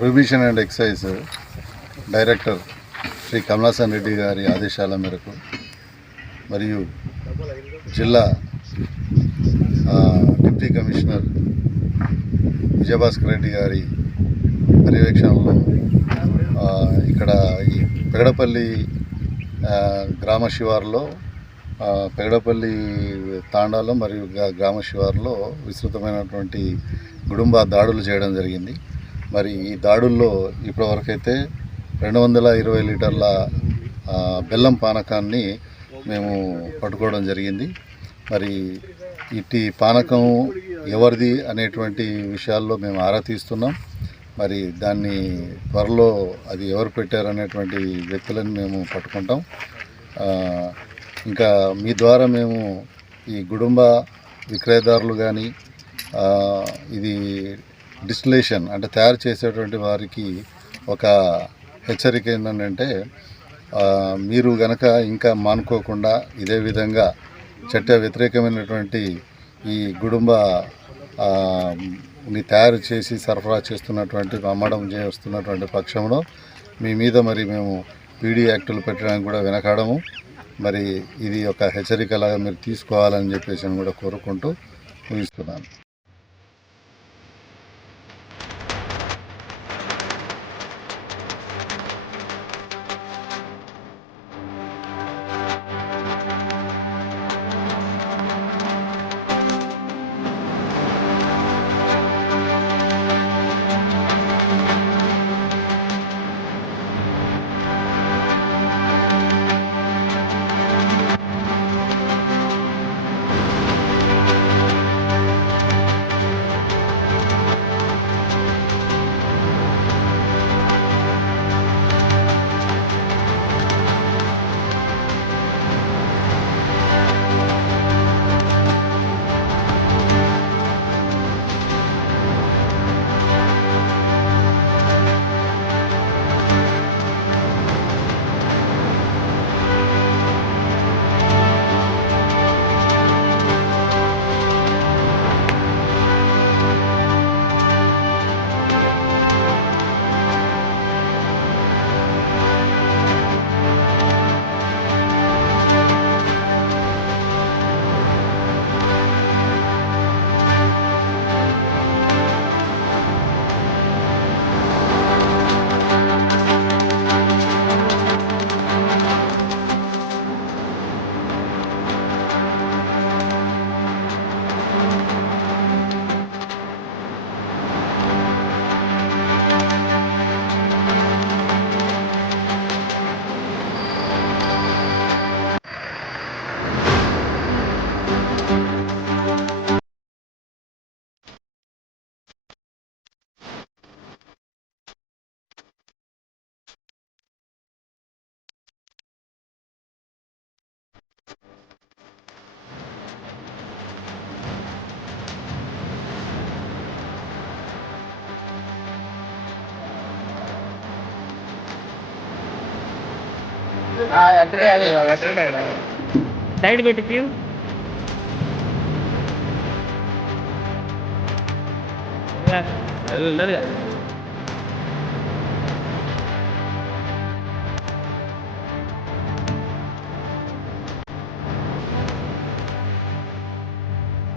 Prohibition and excise director Shri Kamalasan Reddy గారి ఆదేశాల మేరకు మరియు జిల్లా డిప్యూటీ కమిషనర్ విజయభాస్కర్ రెడ్డి గారి పర్యవేక్షణలో ఇక్కడ ఈ పెగడపల్లి గ్రామ శివారులో పెగడపల్లి తాండాలో మరియు గ్రామ శివారులో విస్తృతమైనటువంటి గుడుంబ దాడులు చేయడం జరిగింది. మరి ఈ దాడుల్లో ఇప్పటివరకైతే 220 లీటర్ల బెల్లం పానకాన్ని మేము పట్టుకోవడం జరిగింది. మరి ఇట్టి పానకం ఎవరిది అనేటువంటి విషయాల్లో మేము ఆరా తీస్తున్నాం. మరి దాన్ని త్వరలో అది ఎవరు పెట్టారనేటువంటి వ్యక్తులను మేము పట్టుకుంటాం. ఇంకా మీ ద్వారా మేము ఈ గుడుంబ విక్రయదారులు కానీ ఇది డిస్టిలేషన్ అంటే తయారు చేసేటువంటి వారికి ఒక హెచ్చరిక ఏంటంటే మీరు గనక ఇంకా మానుకోకుండా ఇదే విధంగా చట్ట వ్యతిరేకమైనటువంటి ఈ గుడుంబ ని తయారు చేసి సరఫరా చేస్తున్నటువంటి అమ్మడం చేస్తున్నటువంటి పక్షంలో మీ మీద మరి మేము పీడీ యాక్టులు పెట్టడానికి కూడా వెనకాడము. మరి ఇది ఒక హెచ్చరికలాగా మీరు తీసుకోవాలని చెప్పేసి కూడా కోరుకుంటూ ముగిస్తున్నాను. సైడ్ పెట్టి ఫ్యూ ఉండదు